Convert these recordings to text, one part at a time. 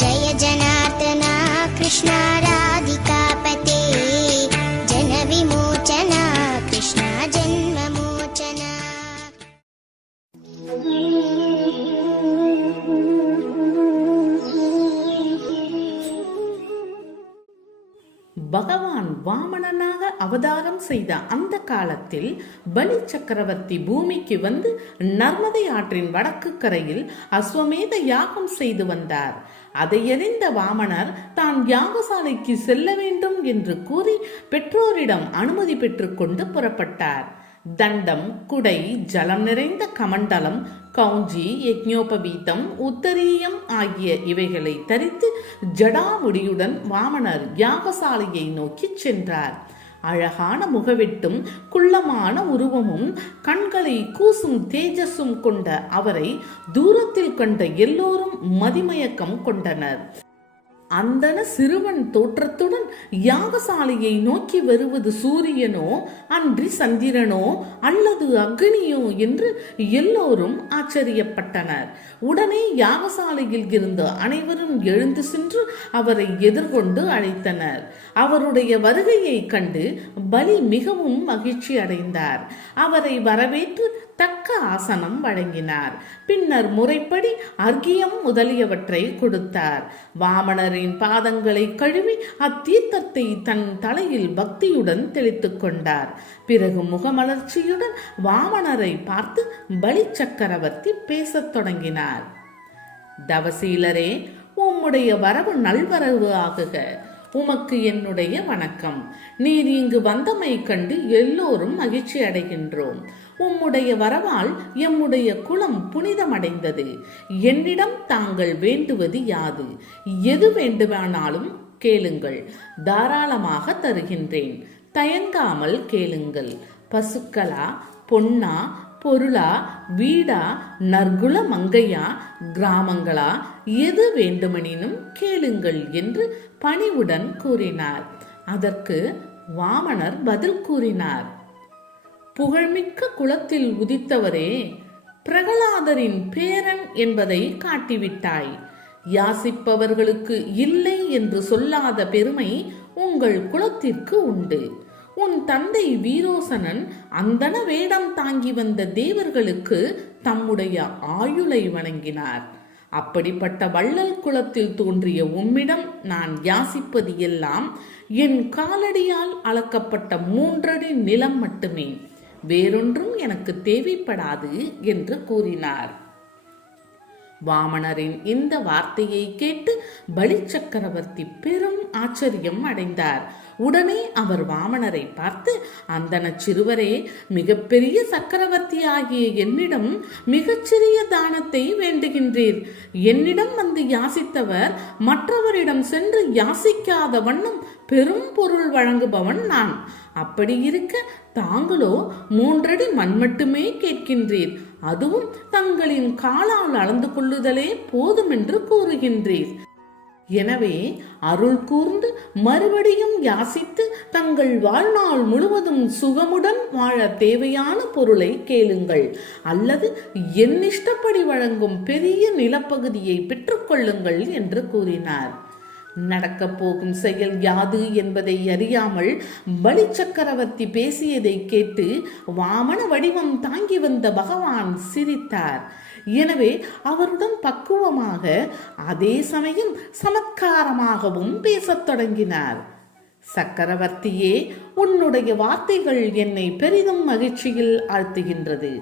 जय जनार्दना कृष्ण राधिकापते जन विमोचना कृष्ण जन्ममोचना। பகவான் வாமனனாக அவதாரம் செய்த அந்த காலத்தில் பலி சக்கரவர்த்தி பூமிக்கு வந்து நர்மதை ஆற்றின் வடக்கு கரையில் அஸ்வமேத யாகம் செய்து வந்தார். அதை அறிந்த வாமனர் தான் யாகசாலைக்கு செல்ல வேண்டும் என்று கூறி பெற்றோரிடம் அனுமதி பெற்றுக்கொண்டு புறப்பட்டார். தண்டம், குடை, ஜலம் நிறைந்த கமண்டலம், கௌஞ்சி, யஜ்ஞோபவீதம், உத்தரீயம் ஆகிய இவைகளை தரித்து ஜடாமுடியுடன் வாமனர் யாகசாலையை நோக்கி சென்றார். அழகான முகவெட்டும் குள்ளமான உருவமும் கண்களை கூசும் தேஜஸும் கொண்ட அவரை தூரத்தில் கண்ட எல்லோரும் மதிமயக்கம் கொண்டனர். அந்தன சிறுவன் தோற்றத்துடன் யாகசாலையை நோக்கி வருவது சூரியனோ அன்றி சந்திரனோ அல்லது அக்னியோ என்று எல்லோரும் ஆச்சரியப்பட்டனர். உடனே யாகசாலையில் இருந்த அனைவரும் எழுந்து சென்று அவரை எதிர்கொண்டு அழைத்தனர். அவருடைய வருகையை கண்டு பலி மிகவும் மகிழ்ச்சி அடைந்தார். அவரை வரவேற்று தக்க ஆசனம் வழங்கினார். பின்னர் முறைப்படி அர்க்கியம் முதலியவற்றை கொடுத்தார். வாமனரின் பாதங்களை கழுவி அத்தீர்த்தத்தை தன் தலையில் பக்தியுடன் தெளித்துக் கொண்டார். பிறகு முகமலர்ச்சியுடன் வாமனரை பார்த்து பலி சக்கரவர்த்தி பேசத் தொடங்கினார். தவசீலரே, உம்முடைய வரவு நல்வரவு ஆகுக. உமக்கு என்னுடைய வணக்கம். நீர் இங்கு வந்தமை கண்டு எல்லோரும் மகிழ்ச்சி அடைகின்றோம். உம்முடைய வரவால் எம்முடைய குலம் புனிதமடைந்தது. என்னிடம் தாங்கள் வேண்டுவது யாது? எது வேண்டுமானாலும் கேளுங்கள், தாராளமாக தருகின்றேன். தயங்காமல் கேளுங்கள். பசுக்களா, பொன்னா, பொருளா, வீடா, நற்குல மங்கையா, கிராமங்களா, எது வேண்டுமெனினும் கேளுங்கள் என்று பணிவுடன் கூறினார். அதற்கு வாமனர் பதில் கூறினார். புகழ்மிக்க குலத்தில் உதித்தவரே, பிரகலாதரின் பேரன் என்பதை காட்டிவிட்டாய். யாசிப்பவர்களுக்கு இல்லை என்று சொல்லாத பெருமை உங்கள் குலத்திற்கு உண்டு. உன் தந்தை வீரோசனன் அந்தன வேடம் தாங்கி வந்த தேவர்களுக்கு தம்முடைய ஆயுளை வணங்கினார். அப்படிப்பட்ட வள்ளல் குலத்தில் தோன்றிய உம்மிடம் நான் யாசிப்பது எல்லாம் என் காலடியால் அளக்கப்பட்ட 3 அடி நிலம் மட்டுமே. வேறொன்றும் எனக்கு தேவைப்படாது என்று கூறினார். வாமனரின் இந்த வார்த்தையை கேட்டு பலி சக்கரவர்த்தி பெரும் ஆச்சரியம் அடைந்தார். உடனே அவர் வாமனரை பார்த்து, அந்தன சிறுவரே, மிகப்பெரிய சக்கரவர்த்தி ஆகிய என்னிடம் மிகச்சிறிய தானத்தை வேண்டுகின்றீர். என்னிடம் வந்து யாசித்தவர் மற்றவரிடம் சென்று யாசிக்காத வண்ணம் பெரும் பொருள் வழங்குபவன் நான். அப்படி இருக்க தாங்களோ 3 அடி மண் மட்டுமே கேட்கின்றீர். அதுவும் தங்களின் காலால் அளந்து கொள்ளுதலே போதும் என்று கூறுகின்றீர். எனவே அருள் கூர்ந்து மறுபடியும் யாசித்து தங்கள் வாழ்நாள் முழுவதும் சுகமுடன் வாழ தேவையான பொருளை கேளுங்கள், அல்லது என் இஷ்டப்படி வழங்கும் பெரிய நிலப்பகுதியை பெற்றுக்கொள்ளுங்கள் என்று கூறினார். நடக்கப் போகும் செயல் யாது என்பதை அறியாமல் பலி சக்கரவர்த்தி பேசியதை கேட்டு வாமன வடிவம் தாங்கி வந்த பகவான் சிரித்தார். எனவே அவருடன் பக்குவமாக, அதே சமயம் சமத்காரமாகவும் பேசத் தொடங்கினார். சக்கரவர்த்தியே, உன்னுடைய வார்த்தைகள் என்னை பெரிதும் மகிழ்ச்சியில் ஆழ்த்துகின்றது.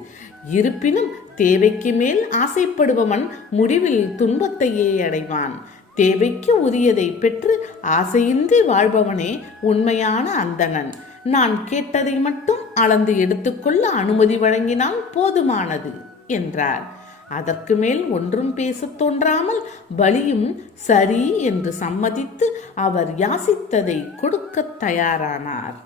இருப்பினும் தேவைக்கு மேல் ஆசைப்படுபவன் முடிவில் துன்பத்தையே அடைவான். தேவைக்கு உரியதை பெற்று ஆசையின்றி வாழ்பவனே உண்மையான அந்தணன். நான் கேட்டதை மட்டும் அளந்து எடுத்துக்கொள்ள அனுமதி வழங்கினால் போதுமானது என்றார். அதற்கு மேல் ஒன்றும் பேசத் தோன்றாமல் பலியும் சரி என்று சம்மதித்து அவர் யாசித்ததை கொடுக்க தயாரானார்.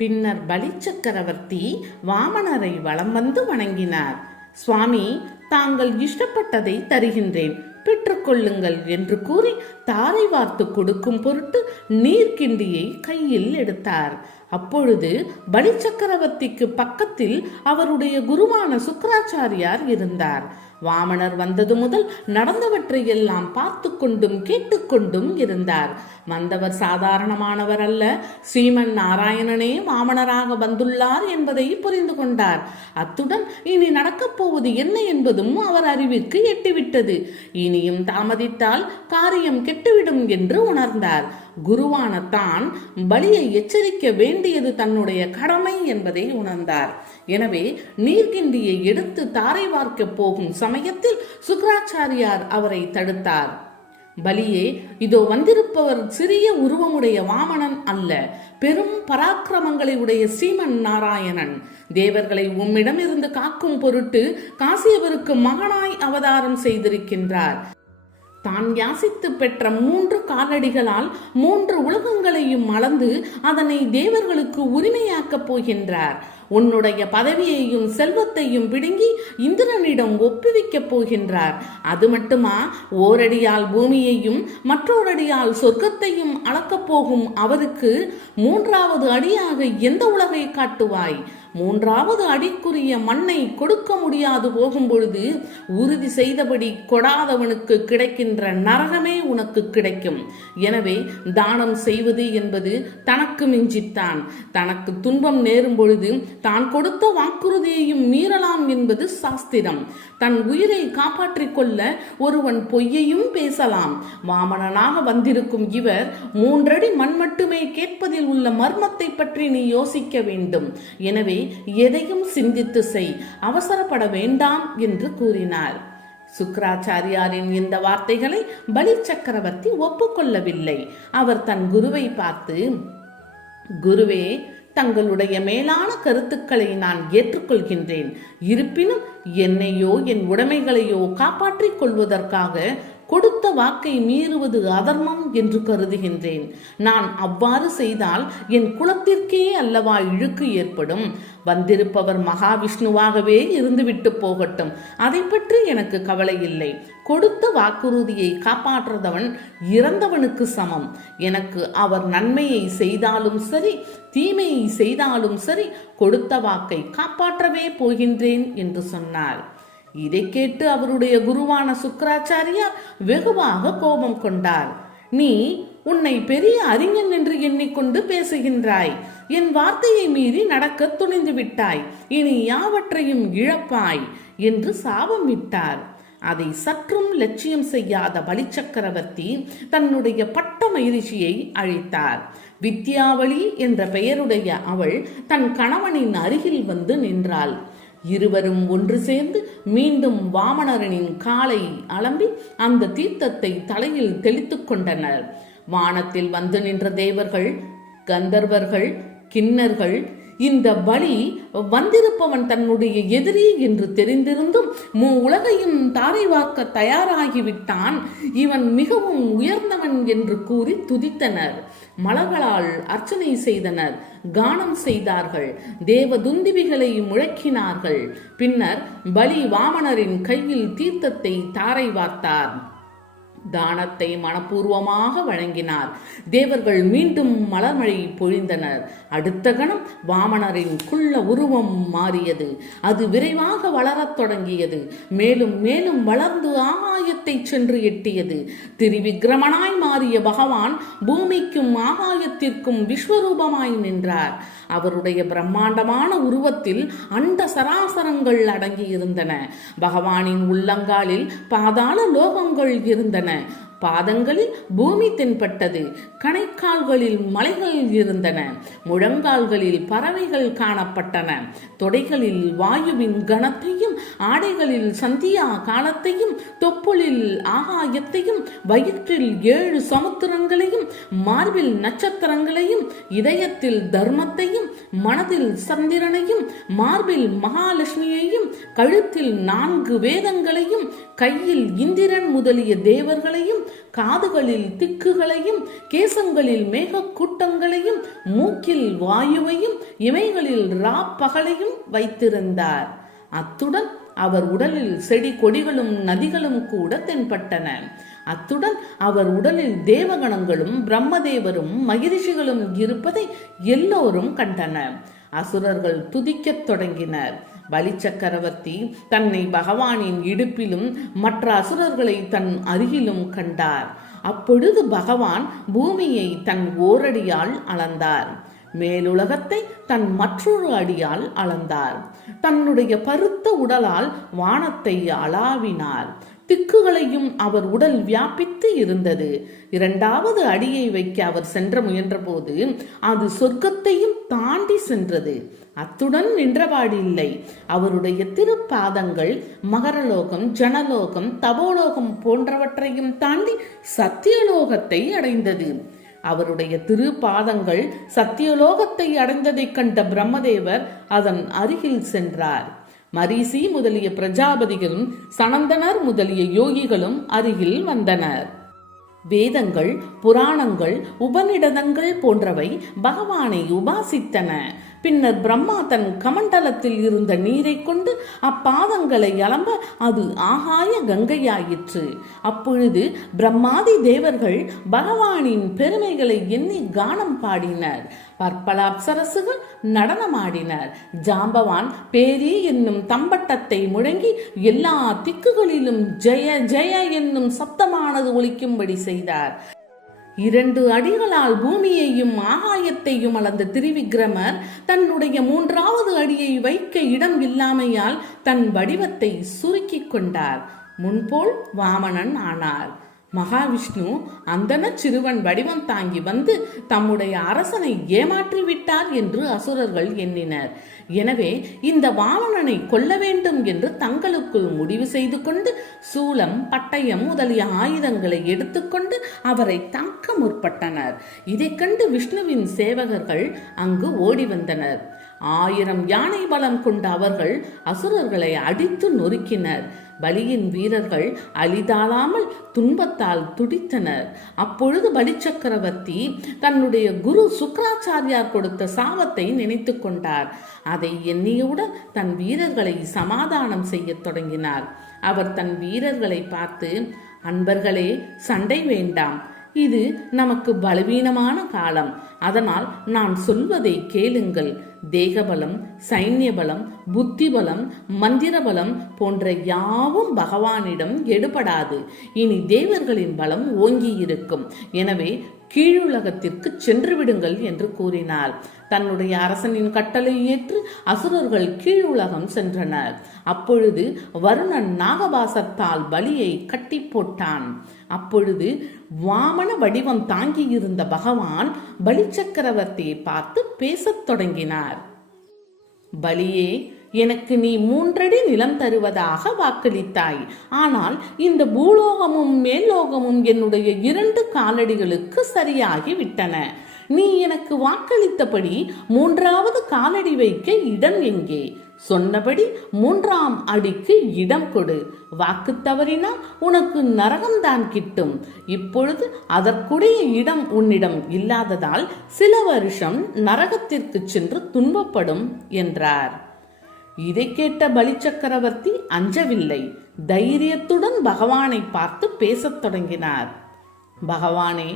பின்னர் பலி சக்கரவர்த்தி வாமனரை வலம் வந்து வணங்கினார். சுவாமி, தாங்கள் இஷ்டப்பட்டதை தருகின்றேன், பெற்றுக்கொள்ளுங்கள் என்று கூறி தாரை வார்த்து கொடுக்கும் பொருட்டு நீர்க்கிண்டியை கையில் எடுத்தார். அப்பொழுது பலி சக்கரவர்த்திக்கு பக்கத்தில் அவருடைய குருவான சுக்கராச்சாரியார் இருந்தார். வாமனர் வந்தது முதல் நடந்தவற்றை எல்லாம் பார்த்து கொண்டும் கேட்டுக்கொண்டும் இருந்தார். வந்தவர் சாதாரணமானவர் அல்ல. ஸ்ரீமன் நாராயணனே வாமனராக வந்துள்ளார் என்பதை புரிந்து கொண்டார். அத்துடன் இனி நடக்கப் போவது என்ன என்பதும் அவர் அறிவிற்கு எட்டிவிட்டது. இனியும் தாமதித்தால் காரியம் கெட்டுவிடும் என்று உணர்ந்தார். குருவான தான் பலியை எச்சரிக்க வேண்டியது தன்னுடைய கடமை என்பதை உணர்ந்தார். எனவே நீர்கிண்டியை எடுத்து தாரை வார்க்க போகும் சமயத்தில் சுக்ராச்சாரியார் அவரை தடுத்தார். பலியே, இதோ வந்திருப்பவர் சிறிய உருவமுடைய வாமனன் அல்ல, பெரும் பராக்கிரமங்களை உடைய ஸ்ரீமன் நாராயணன். தேவர்களை உம்மிடமிருந்து காக்கும் பொருட்டு காசியவருக்கு மகனாய் அவதாரம் செய்திருக்கின்றார். தான் யாசித்து பெற்ற 3 காலடிகளால் 3 உலகங்களையும் அளந்து அதனை தேவர்களுக்கு உரிமையாக்கப் போகின்றார். உன்னுடைய பதவியையும் செல்வத்தையும் பிடுங்கி இந்திரனிடம் ஒப்புவிக்கப் போகின்றார். அது மட்டுமா, ஓரடியால் பூமியையும் மற்றொரடியால் சொர்க்கத்தையும் அளக்கப் போகும் அவருக்கு 3வது அடியாக எந்த உலகை காட்டுவாய்? 3வது அடிக்குரிய மண்ணை கொடுக்க முடியாது போகும் பொழுது உறுதி செய்தபடி கொடாதவனுக்கு கிடைக்கின்ற நரகமே உனக்கு கிடைக்கும். எனவே தானம் செய்வது என்பது தனக்கு மிஞ்சித்தான். தனக்கு துன்பம் நேரும் பொழுது தான் கொடுத்த வாக்குறுதியையும் மீறலாம் என்பது சாஸ்திரம். தன் உயிரை காப்பாற்றிக் கொள்ள ஒருவன் பொய்யையும் பேசலாம். வாமனனாக வந்திருக்கும் இவர் 3 அடி மண் மட்டுமே கேட்பதில் உள்ள மர்மத்தை பற்றி நீ யோசிக்க வேண்டும். எனவே எதையும் சிந்தித்து செய், அவசரப்பட வேண்டாம் என்று கூறினார். சுக்ராச்சாரியாரின் இந்த வார்த்தைகளை பலி சக்கரவர்த்தி ஒப்புக்கொள்ளவில்லை. அவர் தன் குருவை பார்த்து, குருவே, தங்களுடைய மேலான கருத்துக்களை நான் ஏற்றுக்கொள்கின்றேன். இருப்பினும் என்னையோ என் உடைமைகளையோ காப்பாற்றிக் கொள்வதற்காக கொடுத்த வாக்கை மீறுவது அதர்மம் என்று கருதுகின்றேன். நான் அவ்வாறு செய்தால் என் குலத்திற்கே அல்லவா இழுக்கு ஏற்படும். வந்திருப்பவர் மகாவிஷ்ணுவாகவே இருந்துவிட்டு போகட்டும், அதை பற்றி எனக்கு கவலை இல்லை. கொடுத்த வாக்குறுதியை காப்பாற்றுறதவன் இறந்தவனுக்கு சமம். எனக்கு அவர் நன்மையை செய்தாலும் சரி, தீமையை செய்தாலும் சரி, கொடுத்த வாக்கை காப்பாற்றவே போகின்றேன் என்று சொன்னார். இதை கேட்டு அவருடைய குருவான சுக்ராச்சாரியார் வெகுவாக கோபம் கொண்டார். நீ உன்னை பெரிய அறிஞன் என்று எண்ணிக்கொண்டு பேசுகின்றாய். என் வார்த்தையை மீறி நடக்க துணிந்து விட்டாய். இனி யாவற்றையும் இழப்பாய் என்று சாபமிட்டார். அதை சற்றும் லட்சியம் செய்யாத பலி சக்கரவர்த்தி தன்னுடைய பட்ட மகிழ்ச்சியை அழித்தார். வித்யாவளி என்ற பெயருடைய அவள் தன் கணவனின் அருகில் வந்து நின்றாள். இருவரும் ஒன்று சேர்ந்து மீண்டும் வாமனரின் காலை அலம்பி அந்த தீர்த்தத்தை தலையில் தெளித்துக் கொண்டனர். வானத்தில் வந்து நின்ற தேவர்கள், கந்தர்வர்கள், கிண்ணர்கள் இந்த பலி வந்திருப்பவன் தன்னுடைய எதிரி என்று தெரிந்திருந்தும் உலகையும் தாரை வார்க்க தயாராகிவிட்டான், இவன் மிகவும் உயர்ந்தவன் என்று கூறி துதித்தனர். மலர்களால் அர்ச்சனை செய்தனர், கானம் செய்தார்கள், தேவ துந்திபிகளை முழக்கினார்கள். பின்னர் பலி வாமனரின் கையில் தீர்த்தத்தை தாரை வார்த்தார். தானத்தை மனப்பூர்வமாக வழங்கினார். தேவர்கள் மீண்டும் மலர்மழை பொழிந்தனர். அடுத்த கணம் வாமனரின் குள்ள உருவம் மாறியது. அது விரைவாக வளரத் தொடங்கியது. மேலும் மேலும் வளர்ந்து ஆகாயத்தை சென்று எட்டியது. திரிவிக்ரமனாய் மாறிய பகவான் பூமிக்கும் ஆகாயத்திற்கும் விஸ்வரூபமாய் நின்றார். அவருடைய பிரம்மாண்டமான உருவத்தில் அண்ட சராசரங்கள் அடங்கி இருந்தன. பகவானின் உள்ளங்காலில் பாதாள லோகங்கள் இருந்தன. பாதங்களில் பூமி தென்பட்டது. கணைக்கால்களில் மலைகள் இருந்தன. முழங்கால்களில் பறவைகள் காணப்பட்டன. தொடைகளில் வாயுவின் கணத்தையும், ஆடைகளில் சந்தியா காலத்தையும், தொப்புளில் ஆகாயத்தையும், வயிற்றில் 7 சமுத்திரங்களையும், மார்பில் நட்சத்திரங்களையும், இதயத்தில் தர்மத்தையும், மனதில் சந்திரனையும், மார்பில் மகாலட்சுமியையும், கழுத்தில் 4 வேதங்களையும், கையில் இந்திரன் முதலிய தேவர்களையும், காதுகளில் திக்குகளையும், கேசங்களில் மேக கூட்டங்களையும், மூக்கில் வாயுவையும், இமைகளில் ராப்பகலையும் வைத்திருந்தார். அத்துடன் அவர் உடலில் செடி கொடிகளும் நதிகளும் கூட தென்பட்டன. அத்துடன் அவர் உடலில் தேவகணங்களும் பிரம்மதேவரும் மகிழ்ச்சிகளும் இருப்பதை எல்லோரும் கண்டனர். அசுரர்கள் துதிக்கத் தொடங்கினர். பலி சக்கரவர்த்தி தன்னை பகவானின் இடுப்பிலும் மற்ற அசுரர்களை தன் அருகிலும் கண்டார். அப்பொழுது பகவான் பூமியை தன் ஓரடியால் அளந்தார். மேலுலகத்தை தன் மற்றொரு அடியால் அளந்தார். தன்னுடைய பருத்த உடலால் வானத்தை அளாவினார். திக்குகளையும் அவர் உடல் வியாபித்து இருந்தது. இரண்டாவது அடியை வைக்க அவர் சென்ற முயன்ற போது அது சொர்க்கத்தையும் தாண்டி சென்றது. அத்துடன் நின்றபாடில்லை. அவருடைய திருப்பாதங்கள் மகரலோகம், ஜனலோகம், தபோலோகம் போன்றவற்றையும் தாண்டி சத்தியலோகத்தை அடைந்தது. அவருடைய திருப்பாதங்கள் சத்தியலோகத்தை அடைந்ததைக் கண்ட பிரம்மதேவர் அதன் அருகில் சென்றார். மரீசி முதலிய பிரஜாபதிகளும் சனந்தனர் முதலிய யோகிகளும் அருகில் வந்தனர். வேதங்கள், புராணங்கள், உபநிடதங்கள் போன்றவை பகவானை உபாசித்தன. பின்னர் பிரம்மா தன் கமண்டலத்தில் இருந்த நீரை கொண்டு அப்பாதங்களை அலம்ப அது ஆகாய கங்கையாயிற்று. அப்பொழுது பிரம்மாதி தேவர்கள் பகவானின் பெருமைகளை எண்ணி கானம் பாடினர். பற்பல அப்சரசுகள் நடனமாடினர். ஜாம்பவான் பேரி என்னும் தம்பட்டத்தை முழங்கி எல்லா திக்குகளிலும் ஜெய ஜெய என்னும் சப்தமானது ஒலிக்கும்படி செய்தார். 2 அடிகளால் பூமியையும் ஆகாயத்தையும் அளந்த திரிவிக்ரமர் தன்னுடைய 3வது அடியை வைக்க இடம் இல்லாமையால் தன் வடிவத்தை சுருக்கிக் கொண்டார். முன்போல் வாமனன் ஆனார். மகாவிஷ்ணு அந்தன சிறுவன் வடிவம் தாங்கி வந்து தம்முடைய அரசனை ஏமாற்றி விட்டார் என்று அசுரர்கள் எண்ணினர். எனவே இந்த வாமனனை கொல்ல வேண்டும் என்று தங்களுக்குள் முடிவு செய்து கொண்டு சூலம், பட்டயம் முதலிய ஆயுதங்களை எடுத்துக்கொண்டு அவரை தாக்க முற்பட்டனர். இதை கண்டு விஷ்ணுவின் சேவகர்கள் அங்கு ஓடி வந்தனர். 1000 யானை பலம் கொண்ட அவர்கள் அசுரர்களை அடித்து நொறுக்கினர். பலியின் வீரர்கள் அழிதாளாமல் துன்பத்தால் துடித்தனர். அப்பொழுது பலி சக்கரவர்த்தி தன்னுடைய குரு சுக்ராச்சாரியார் கொடுத்த சாபத்தை நினைத்து கொண்டார். அதை எண்ணியவுடன் தன் வீரர்களை சமாதானம் செய்ய தொடங்கினார். அவர் தன் வீரர்களை பார்த்து, அன்பர்களே, சண்டை வேண்டாம். இது நமக்கு பலவீனமான காலம். அதனால் நான் சொல்வதை கேளுங்கள். தேகபலம், சைன்ய பலம், புத்தி பலம், மந்திர பலம் போன்ற யாவும் பகவானிடம் எடுபடாது. இனி தேவர்களின் பலம் ஓங்கி இருக்கும். எனவே கீழுலகத்திற்கு சென்று விடுங்கள் என்று கூறினார். தன்னுடைய அரசனின் கட்டளை ஏற்று அசுரர்கள் கீழுலகம் சென்றனர். அப்பொழுது வருணன் நாகபாசத்தால் பலியை கட்டி போட்டான். அப்பொழுது வாமன வடிவம் தாங்கியிருந்த பகவான் பலி சக்கரவர்த்தியை பார்த்து பேசத் தொடங்கினார். பலியே, எனக்கு நீ 3 அடி நிலம் தருவதாக வாக்களித்தாய். ஆனால் இந்த பூலோகமும் மேல்லோகமும் என்னுடைய 2 காலடிகளுக்கு சரியாகி விட்டன. நீ எனக்கு வாக்களித்தபடி 3வது காலடி வைக்க இடம் எங்கே? சொன்னபடி 3ஆம் அடிக்கு இடம் கொடு. வாக்கு தவறினா உனக்கு நரகம்தான் கிட்டும். இப்பொழுது அதற்குடைய இடம் உன்னிடம் இல்லாததால் சில வருஷம் நரகத்திற்கு சென்று துன்பப்படும் என்றார். இதை கேட்ட பலி சக்கரவர்த்தி அஞ்சவில்லை. தைரியத்துடன் பகவானை பார்த்து பேசத் தொடங்கினார். பகவானே,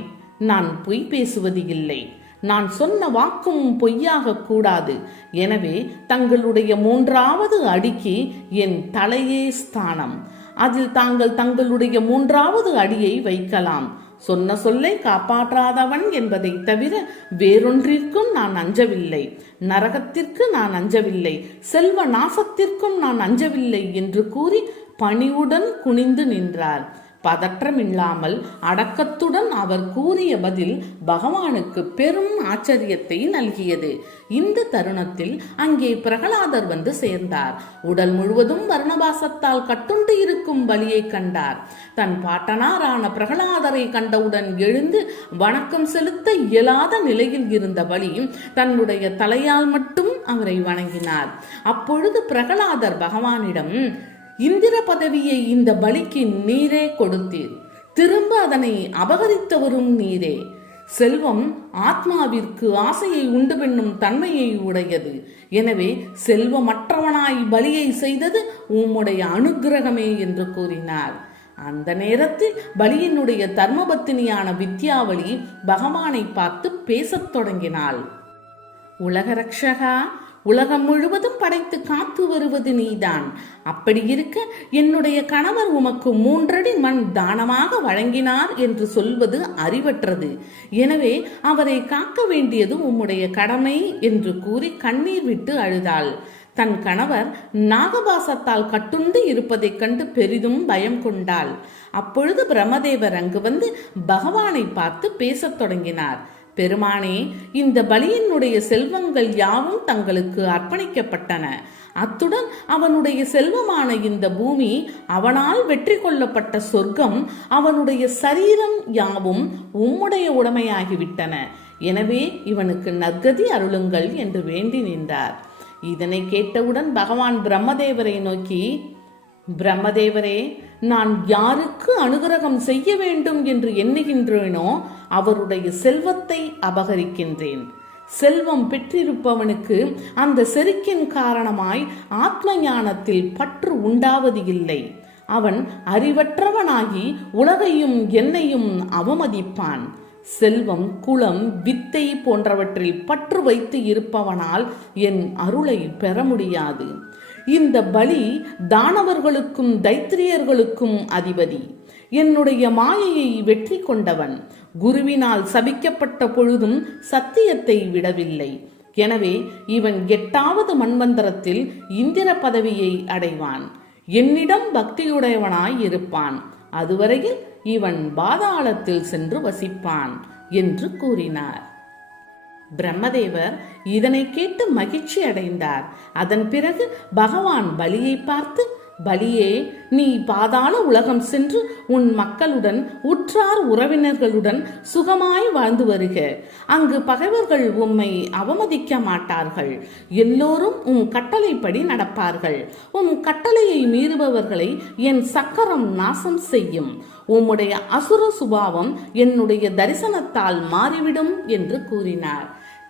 நான் பொய் பேசுவது இல்லை. நான் சொன்ன வாக்கும் பொய்யாக கூடாது. எனவே தங்களுடைய 3வது அடிக்கு என் தலையே ஸ்தானம். அதில் தாங்கள் தங்களுடைய 3வது அடியை வைக்கலாம். சொன்ன சொல்லை காப்பாற்றாதவன் என்பதை தவிர வேறொன்றிற்கும் நான் அஞ்சவில்லை. நரகத்திற்கு நான் அஞ்சவில்லை. செல்வ நாசத்திற்கும் நான் அஞ்சவில்லை என்று கூறி பணிவுடன் குனிந்து நின்றார். பதற்றமில்லாமல் அடக்கத்துடன் அவர் கூறிய பதில் பகவானுக்கு பெரும் ஆச்சரியத்தை நல்கியது. இந்த தருணத்தில் அங்கே பிரகலாதர் வந்து சேர்ந்தார். உடல் முழுவதும் வர்ணபாசத்தால் கட்டுண்டு இருக்கும் பலியை கண்டார். தன் பாட்டனாரான பிரகலாதரை கண்டவுடன் எழுந்து வணக்கம் செலுத்த இயலாத நிலையில் இருந்த பலி தன்னுடைய தலையால் மட்டும் அவரை வணங்கினார். அப்பொழுது பிரகலாதர் பகவானிடம், இந்திர பதவியை இந்த பலிக்கு நீரே கொடுத்தீர். திரும்ப அதனை அபகரித்தவரும் நீரே. செல்வம் ஆத்மாவிற்கு ஆசையை உண்டு பண்ணும் தன்மையை உடையது. எனவே செல்வமற்றவனாய் பலியை செய்தது உம்முடைய அனுக்கிரகமே என்று கூறினார். அந்த நேரத்தில் பலியினுடைய தர்மபத்தினியான வித்யாவளி பகவானை பார்த்து பேசத் தொடங்கினாள். உலக ரக்ஷகா, உலகம் முழுவதும் படைத்து காத்து வருவது நீதான். அப்படி இருக்க என்னுடைய கணவர் உமக்கு 3 அடி மண் தானமாக வழங்கினார் என்று சொல்வது அறிவற்றது. எனவே அவரை காக்க வேண்டியது உம்முடைய கடமை என்று கூறி கண்ணீர் விட்டு அழுதாள். தன் கணவர் நாகபாசத்தால் கட்டுண்டு இருப்பதைக் கண்டு பெரிதும் பயம் கொண்டாள். அப்பொழுது பிரம்மதேவர் அங்கு வந்து பகவானை பார்த்து பேசத் தொடங்கினார். பெருமானே, இந்த பலியினுடைய செல்வங்கள் யாவும் தங்களுக்கு அர்ப்பணிக்கப்பட்டன. அத்துடன் அவனுடைய செல்வமான இந்த பூமி, அவனால் வெற்றி கொள்ளப்பட்ட சொர்க்கம், அவனுடைய சரீரம் யாவும் உம்முடைய உடைமையாகிவிட்டன. எனவே இவனுக்கு நற்கதி அருளுங்கள் என்று வேண்டி நின்றார். இதனை கேட்டவுடன் பகவான் பிரம்மதேவரை நோக்கி, பிரம்மதேவரே, நான் யாருக்கு அனுகிரகம் செய்ய வேண்டும் என்று எண்ணுகின்றேனோ அவருடைய செல்வத்தை அபகரிக்கின்றேன். செல்வம் பெற்றிருப்பவனுக்கு அந்த செருக்கின் காரணமாய் ஆத்ம ஞானத்தில் பற்று உண்டாவது இல்லை. அவன் அறிவற்றவனாகி உலகையும் என்னையும் அவமதிப்பான். செல்வம், குலம், வித்தை போன்றவற்றில் பற்று வைத்து இருப்பவனால் என் அருளை பெற முடியாது. இந்த பலி தானவர்களுக்கும் தைத்திரியர்களுக்கும் அதிபதி. என்னுடைய மாயையை வெற்றி கொண்டவன். குருவினால் சபிக்கப்பட்ட பொழுதும் சத்தியத்தை விடவில்லை. எனவே இவன் 8வது மன்வந்தரத்தில் இந்திர பதவியை அடைவான். என்னிடம் பக்தியுடையவனாய் இருப்பான். அதுவரையில் இவன் பாதாளத்தில் சென்று வசிப்பான் என்று கூறினார். பிரம்மதேவர் இதனை கேட்டு மகிழ்ச்சி அடைந்தார். அதன் பிறகு பகவான் பலியை பார்த்து, பலியே, நீ பாதாள உலகம் சென்று உன் மக்களுடன் உற்றார் உறவினர்களுடன் சுகமாய் வாழ்ந்து வருக. அங்கு பகைவர்கள் உம்மை அவமதிக்க மாட்டார்கள். எல்லோரும் உம் கட்டளைப்படி நடப்பார்கள். உம் கட்டளையை மீறுபவர்களை என் சக்கரம் நாசம் செய்யும். உம்முடைய அசுர சுபாவம் என்னுடைய தரிசனத்தால் மாறிவிடும் என்று கூறினார்.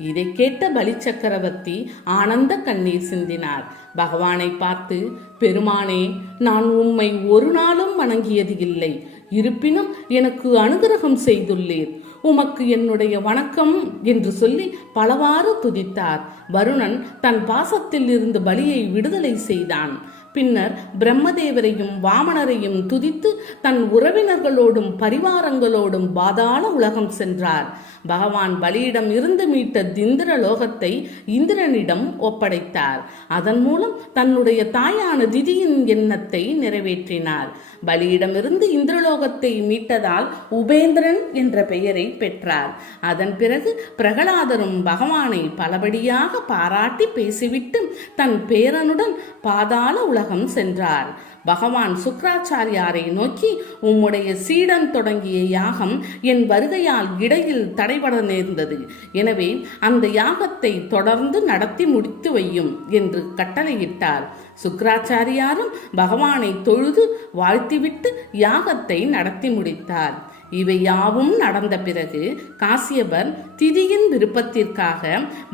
இதை கேட்ட பலி சக்கரவர்த்தி ஆனந்த கண்ணீர் சிந்தினார். பகவானை பார்த்து, பெருமானே, நான் உம்மை ஒரு நாளும் வணங்கியது இல்லை. இருப்பினும் எனக்கு அனுகிரகம் செய்துள்ளீர். உமக்கு என்னுடைய வணக்கம் என்று சொல்லி பலவாறு துதித்தார். வருணன் தன் பாசத்தில் இருந்து பலியை விடுதலை செய்தான். பின்னர் பிரம்மதேவரையும் வாமனரையும் துதித்து தன் உறவினர்களோடும் பரிவாரங்களோடும் பாதாள உலகம் சென்றார். பகவான் பலியிடம் இருந்து மீட்ட இந்திர லோகத்தை இந்திரனிடம் ஒப்படைத்தார். அதன் மூலம் தன்னுடைய தாயான திதியின் எண்ணத்தை நிறைவேற்றினார். பலியிடமிருந்து இந்திரலோகத்தை மீட்டதால் உபேந்திரன் என்ற பெயரை பெற்றார். அதன் பிறகு பிரகலாதரும் பகவானை பலபடியாக பாராட்டி பேசிவிட்டு தன் பேரனுடன் பாதாள உலகம் சென்றார். பகவான் சுக்ராச்சாரியாரை நோக்கி, உம்முடைய சீடன் தொடங்கிய யாகம் என் வருகையால் இடையில் தடைபட நேர்ந்தது. எனவே அந்த யாகத்தை தொடர்ந்து நடத்தி முடித்து வையும் என்று கட்டளையிட்டார். சுக்ராச்சாரியாரும் பகவானை தொழுது வாழ்த்திவிட்டு யாகத்தை நடத்தி முடித்தார். இவை யாவும் நடந்த பிறகு காசியபர் திதியின் விருப்பத்திற்காக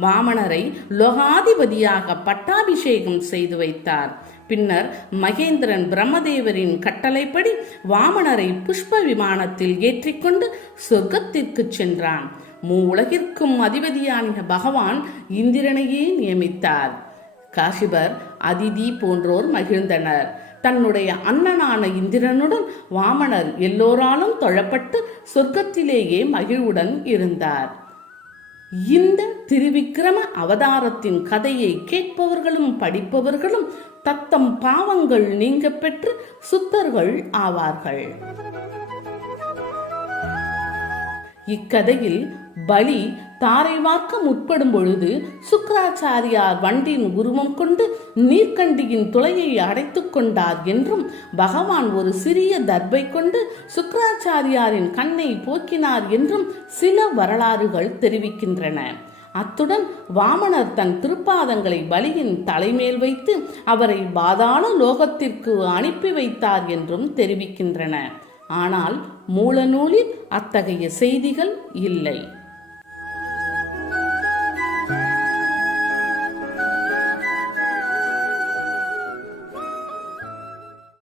வாமனரை லோகாதிபதியாக பட்டாபிஷேகம் செய்து வைத்தார். பின்னர் மகேந்திரன் பிரம்மதேவரின் கட்டளைப்படி வாமனரை புஷ்ப விமானத்தில் ஏற்றிக்கொண்டு சொர்க்கத்திற்கு சென்றான். மூவுலகிற்கும் அதிபதியான பகவான் இந்திரனையே நியமித்தார். காசிபர், அதிதி போன்றோர் மகிழ்ந்தனர். தன்னுடைய அண்ணனான இந்திரனுடன் வாமனர் எல்லோராலும் தொழப்பட்டு சொர்க்கத்திலேயே மகிழ்வுடன் இருந்தார். இந்த திருவிக்கிரம அவதாரத்தின் கதையை கேட்பவர்களும் படிப்பவர்களும் தத்தம் பாவங்கள் நீங்க பெற்று சுத்தர்கள் ஆவார்கள். இக்கதையில் பலி தாரை வார்க்க முற்படும் பொழுது சுக்ராச்சாரியார் வண்டின் உருவம் கொண்டு நீர்க்கண்டியின் துளையை அடைத்துக் கொண்டார் என்றும், பகவான் ஒரு சிறிய தர்பை கொண்டு சுக்ராச்சாரியாரின் கண்ணை போக்கினார் என்றும் சில வரலாறுகள் தெரிவிக்கின்றன. அத்துடன் வாமனர் தன் திருப்பாதங்களை பலியின் தலைமேல் வைத்து அவரை பாதாள லோகத்திற்கு அனுப்பி வைத்தார் என்றும் தெரிவிக்கின்றன. ஆனால் மூல நூலில் அத்தகைய செய்திகள் இல்லை.